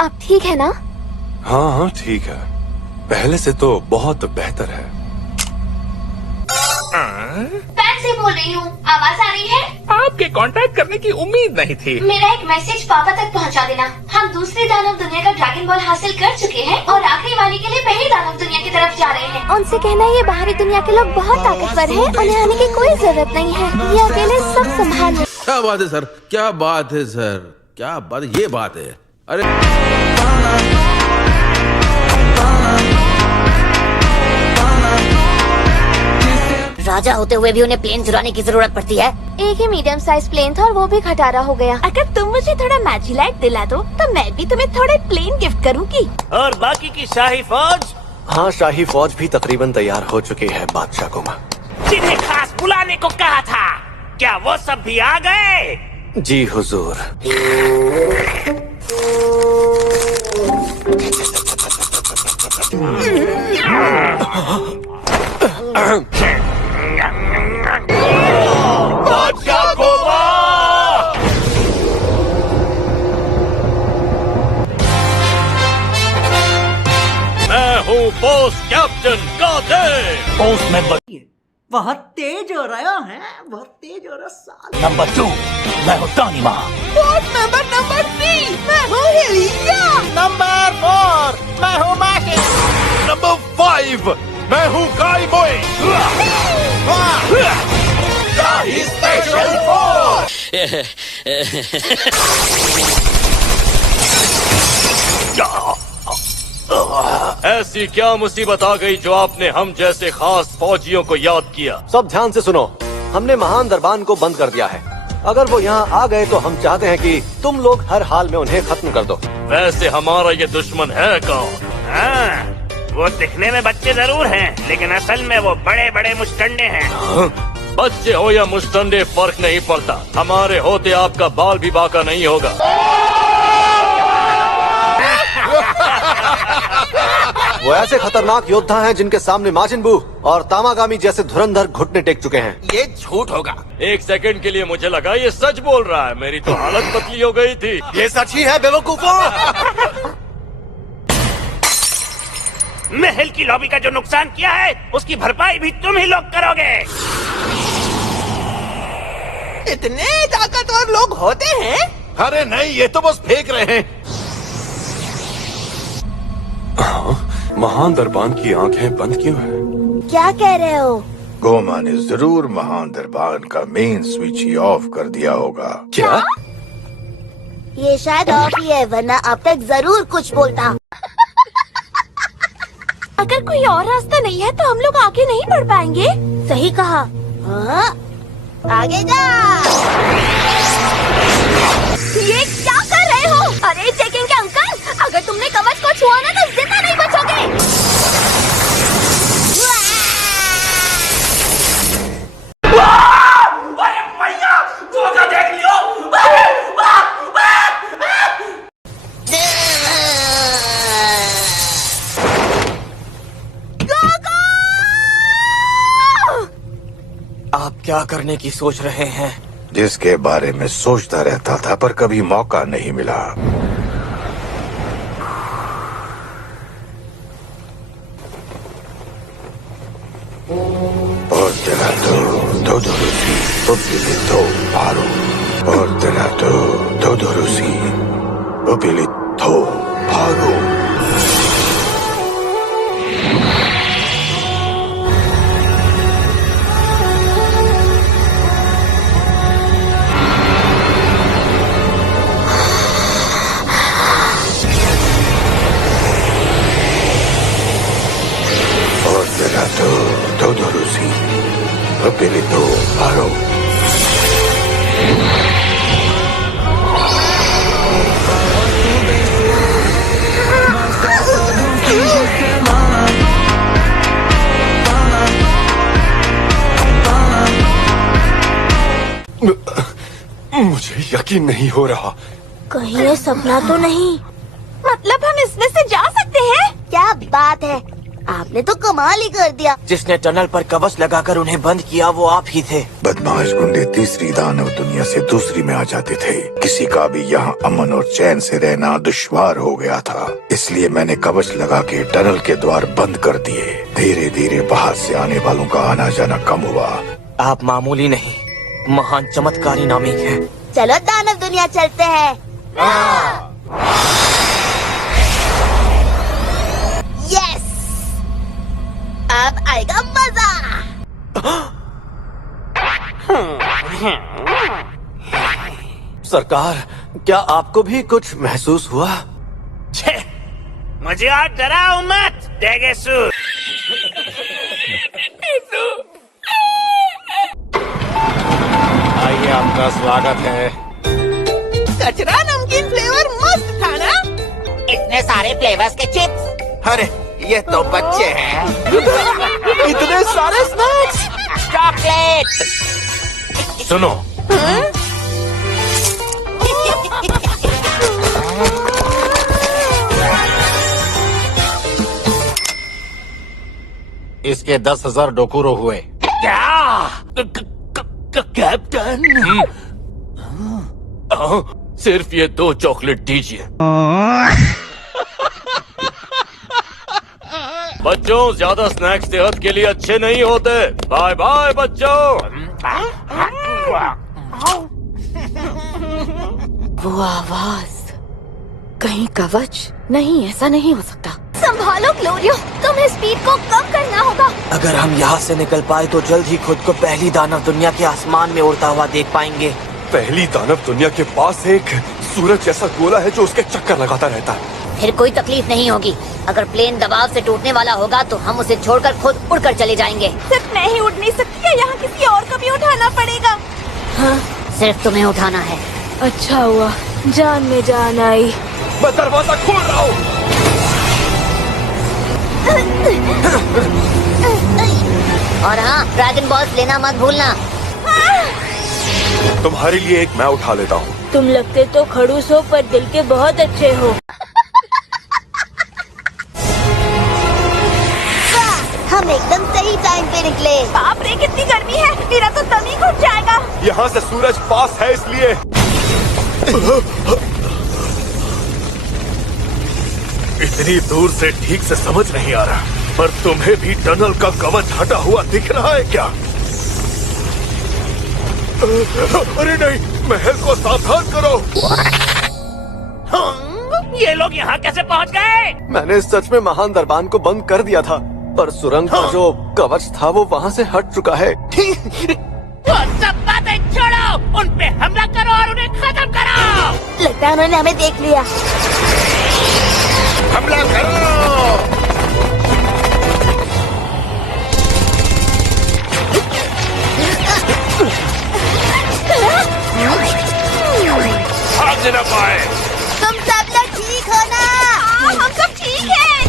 अब ठीक है ना? हाँ हाँ ठीक है, पहले से तो बहुत बेहतर है। बैंक से बोल रही हूँ, आवाज आ रही है? आपके कांटेक्ट करने की उम्मीद नहीं थी। मेरा एक मैसेज पापा तक पहुँचा देना। हम दूसरी दानव दुनिया का ड्रैगन बॉल हासिल कर चुके हैं और आखिरी वाली के लिए पहली दानव दुनिया की तरफ जा रहे हैं। उनसे कहना ये बाहरी दुनिया के लोग बहुत ताकतवर हैं, उन्हें आने की कोई जरूरत नहीं है, ये अकेले सब संभाल लें। क्या बात है सर, क्या बात है सर, क्या बात, ये बात है। अरे राजा होते हुए भी उन्हें प्लेन चुराने की जरूरत पड़ती है। एक ही मीडियम साइज प्लेन था और वो भी खटारा हो गया। अगर तुम मुझे थोड़ा मैजिलाइट दिला दो तो मैं भी तुम्हें थोड़े प्लेन गिफ्ट करूंगी। और बाकी की शाही फौज? हाँ, शाही फौज भी तकरीबन तैयार हो चुकी है बादशाह कुमा। जिन्हें खास बुलाने को कहा था, क्या वो सब भी आ गए? जी हुजूर। बादशाह कुमा! मैं हूँ पोस्ट कैप्टन कादर। पोस्ट में बहुत तेज हो रहा है, बहुत तेज हो रहा साल। नंबर 2 मैं हूँ टॉनी माँ। पोस्ट मेंबर नंबर 3 मैं हूँ हेलिया। नंबर 4 मैं हूँ माशी। नंबर 5 मैं हूँ काई बॉय। Special force. ऐसी क्या मुसीबत आ गई जो आपने हम जैसे खास फौजियों को याद किया? सब ध्यान से सुनो, हमने महान दरबान को बंद कर दिया है। अगर वो यहाँ आ गए तो हम चाहते हैं कि तुम लोग हर हाल में उन्हें खत्म कर दो। वैसे हमारा ये दुश्मन है कौन? हाँ, वो दिखने में बच्चे जरूर हैं, लेकिन असल में वो बड़े बड़े मुस्टंडे हैं। बच्चे हो या मुस्टंडे फर्क नहीं पड़ता, हमारे होते आपका बाल भी बाका नहीं होगा। वो ऐसे खतरनाक योद्धा हैं जिनके सामने माजिन बू और तामागामी जैसे धुरंधर घुटने टेक चुके हैं। ये झूठ होगा। एक सेकंड के लिए मुझे लगा ये सच बोल रहा है, मेरी तो हालत पतली हो गई थी। ये सच ही है बेवकूफों। महल की लॉबी का जो नुकसान किया है उसकी भरपाई भी तुम ही लोग करोगे। इतने ताकतवर लोग होते हैं? अरे नहीं, ये तो बस फेंक रहे हैं। महान दरबान की आंखें बंद क्यों हैं? क्या कह रहे हो? गोमा ने जरूर महान दरबान का मेन स्विच ही ऑफ कर दिया होगा। क्या? ये शायद ऑफ ही है, वरना अब तक जरूर कुछ बोलता। अगर कोई और रास्ता नहीं है तो हम लोग आगे नहीं बढ़ पाएंगे। सही कहा। हाँ? आगे जा। ये क्या कर रहे हो? अरे चेकिंग के अंकल, अगर तुमने कवच को छुआ ना तो जिंदा नहीं बचोगे। देख लियो। आप क्या करने की सोच रहे हैं? जिसके बारे में सोचता रहता था पर कभी मौका नहीं मिला। मुझे यकीन नहीं हो रहा। कहीं ये सपना तो नहीं? मतलब हम इसमें से जा सकते हैं? क्या बात है, आपने तो कमाल ही कर दिया। जिसने टनल पर कवच लगाकर उन्हें बंद किया वो आप ही थे। बदमाश गुंडे तीसरी दानव दुनिया से दूसरी में आ जाते थे। किसी का भी यहाँ अमन और चैन से रहना दुश्वार हो गया था, इसलिए मैंने कवच लगा के टनल के द्वार बंद कर दिए। धीरे धीरे बाहर से आने वालों का आना जाना कम हुआ। आप मामूली नहीं, महान चमत्कारी नामिक हैं। चलो दानव दुनिया चलते हैं। यस, अब आएगा मजा। सरकार, क्या आपको भी कुछ महसूस हुआ? छे, मुझे और डराओ मत डेगेसु। आइए, आपका स्वागत है। कचरा नमकीन फ्लेवर मस्त था ना? इतने सारे फ्लेवर्स के चिप्स। अरे ये तो बच्चे हैं। इतने सारे स्नैक्स। चॉकलेट। सुनो, इसके 10,000 डोकुरो हुए। क्या? कैप्टन? सिर्फ ये 2 चॉकलेट दीजिए। बच्चों, ज्यादा स्नैक्स सेहत के लिए अच्छे नहीं होते। बाय बाय बच्चों। वो आवाज, कहीं कवच? नहीं, ऐसा नहीं हो सकता। संभालो ग्लोरियो, तुम्हें स्पीड को कम करना होगा। अगर हम यहाँ से निकल पाए तो जल्द ही खुद को पहली दानव दुनिया के आसमान में उड़ता हुआ देख पाएंगे। पहली दानव दुनिया के पास एक सूरज जैसा गोला है जो उसके चक्कर लगाता रहता है। फिर कोई तकलीफ नहीं होगी। अगर प्लेन दबाव से टूटने वाला होगा तो हम उसे छोड़कर खुद उड़कर चले जाएंगे। सिर्फ मैं ही उड़ नहीं सकती है, यहाँ किसी और को भी उठाना पड़ेगा। हाँ, सिर्फ तुम्हें उठाना है। अच्छा हुआ, जान में जान आई। मैं दरवाजा खोल रहा हूँ। और हाँ, ड्रैगन बॉल्स लेना मत भूलना। तुम्हारे लिए एक मैं उठा लेता हूँ। तुम लगते तो खड़ूस हो पर दिल के बहुत अच्छे हो। हम एकदम सही टाइम पे निकले। बाप रे, कितनी गर्मी है, मेरा तो दम ही घुट जाएगा। यहाँ से सूरज पास है इसलिए। इतनी दूर से ठीक से समझ नहीं आ रहा, पर तुम्हें भी टनल का कवच हटा हुआ दिख रहा है क्या? अरे नहीं, महल को सावधान करो। ये लोग यहाँ कैसे पहुँच गए? मैंने सच में महान दरबान को बंद कर दिया था, पर सुरंग का जो कवच था वो वहाँ से हट चुका है। वो सब बातें छोड़ो, उन पे हमला करो और उन्हें खत्म करो। लगता है उन्होंने हमें देख लिया। हमला करो। भाग न पाए। तुम सब लोग ठीक हो ना? हाँ, हम सब ठीक हैं।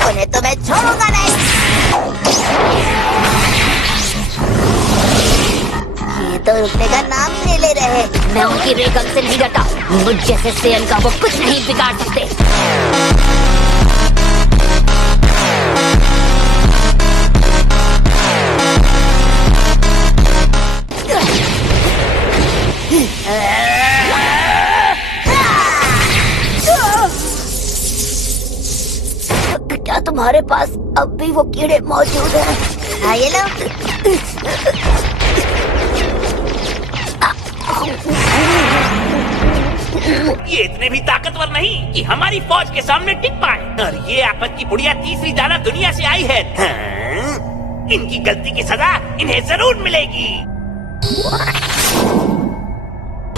उन्हें तो मैं छोड़ूंगा नहीं। ये तो रुकने का नाम नहीं ले रहे। मैं उनकी रेगम से नहीं डरता। मुझ जैसे सेल का वो कुछ नहीं बिगाड़ सकते। क्या तुम्हारे पास अब भी वो कीड़े मौजूद हैं? हाँ, ये लो। ये इतने भी ताकतवर नहीं कि हमारी फौज के सामने टिक पाए। और ये आपत की बुढ़िया तीसरी दानव दुनिया से आई है। हाँ? इनकी गलती की सजा इन्हें जरूर मिलेगी।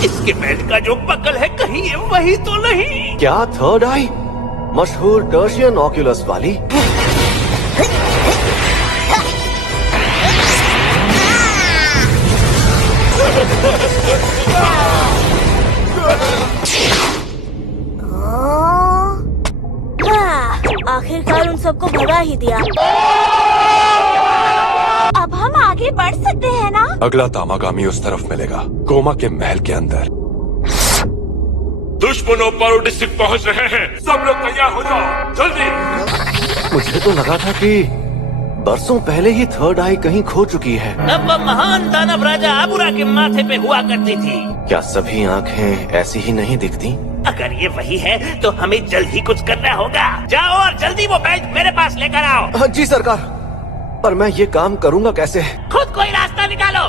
इसके पेट का जो बकल है, कहीं ये वही तो नहीं? क्या थर्ड आई? मशहूर टर्शियन ऑक्यूलस वाली? आखिरकार उन सबको भगा ही दिया। अब आगे बढ़ सकते हैं ना? अगला तामागामी उस तरफ मिलेगा, कोमा के महल के अंदर। दुश्मनों पारो डिस्ट्रिक्ट पहुंच रहे हैं, सब लोग तैयार हो जाओ, जल्दी। मुझे तो लगा था कि बरसों पहले ही थर्ड आई कहीं खो चुकी है। अब वो महान दानव राजा आबुरा के माथे पे हुआ करती थी। क्या सभी आंखें ऐसी ही नहीं दिखती? अगर ये वही है तो हमें जल्द ही कुछ करना होगा। जाओ और जल्दी वो बेल्ट मेरे पास लेकर आओ। जी सरकार, पर मैं ये काम करूंगा कैसे? खुद कोई रास्ता निकालो।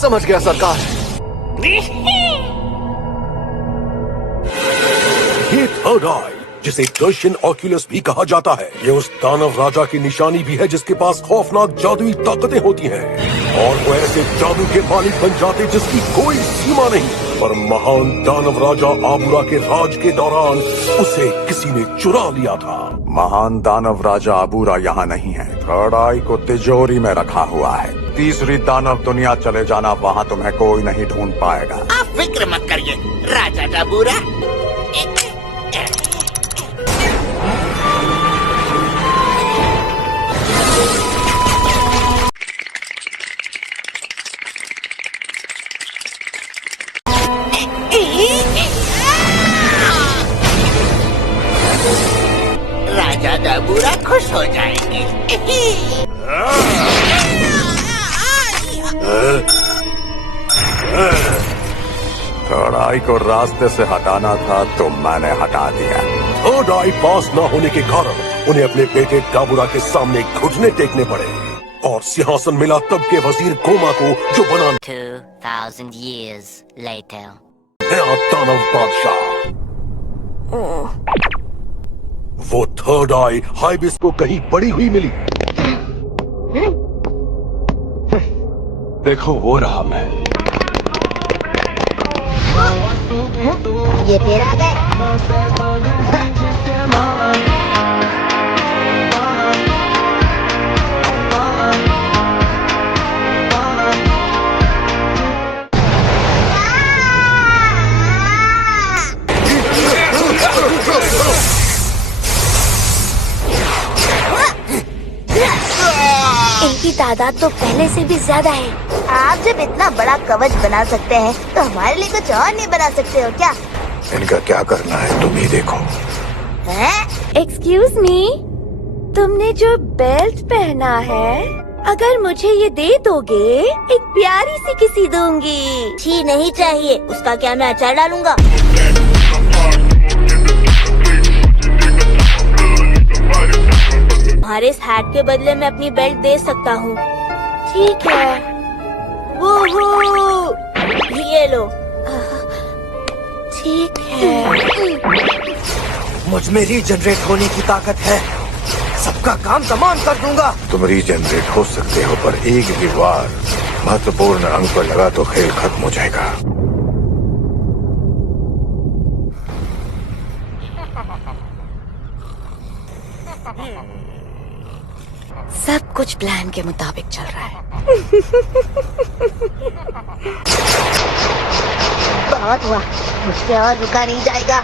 समझ गया सरकार। ये थर्ड आई, जिसे टर्शियन ऑक्यूलस भी कहा जाता है, ये उस दानव राजा की निशानी भी है जिसके पास खौफनाक जादुई ताकतें होती हैं, और वो ऐसे जादू के मालिक बन जाते जिसकी कोई सीमा नहीं। पर महान दानव राजा आबुरा के राज के दौरान उसे किसी ने चुरा लिया था। महान दानव राजा आबूरा यहाँ नहीं है। थर्ड आई को तिजोरी में रखा हुआ है। तीसरी दानव दुनिया चले जाना, वहाँ तुम्हें कोई नहीं ढूंढ पाएगा। आप फिक्र मत करिए राजा आबुरा। राजा आबुरा खुश हो जाएंगे। थर्ड आई को रास्ते से हटाना था तो मैंने हटा दिया। थर्ड आई पास न होने के कारण उन्हें अपने बेटे डाबुरा के सामने घुटने टेकने पड़े, और सिंहासन मिला तब के वजीर कोमा को, जो बना 2000 years later. नया दानव बादशाह। वो थर्ड आई हाइबिस को कहीं पड़ी हुई मिली। देखो वो रहा मैं। ये फिर आ गए। इनकी तादाद तो पहले से भी ज्यादा है। आप जब इतना बड़ा कवच बना सकते हैं तो हमारे लिए कुछ और नहीं बना सकते हो क्या? इनका क्या करना है तुम ही देखो। एक्सक्यूज मी, तुमने जो बेल्ट पहना है, अगर मुझे ये दे दोगे, एक प्यारी सी किसी दूंगी। छी नहीं चाहिए, उसका क्या मैं अचार डालूंगा। तुम्हारे इस हैट के बदले मैं अपनी बेल्ट दे सकता हूँ। ठीक है, वो ये लो। ठीक है। मुझ में रीजनरेट होने की ताकत है, सबका काम तमाम कर दूंगा। तुम रीजनरेट हो सकते हो, पर एक भी वार महत्वपूर्ण अंग पर लगा तो खेल खत्म हो जाएगा। सब कुछ प्लान के मुताबिक चल रहा है। बहुत हुआ, मुझसे और रुका नहीं जाएगा।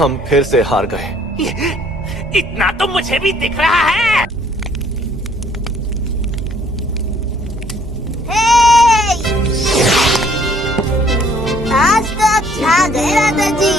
हम फिर से हार गए। इतना तो मुझे भी दिख रहा है। आज तो आप छा गए राधा जी।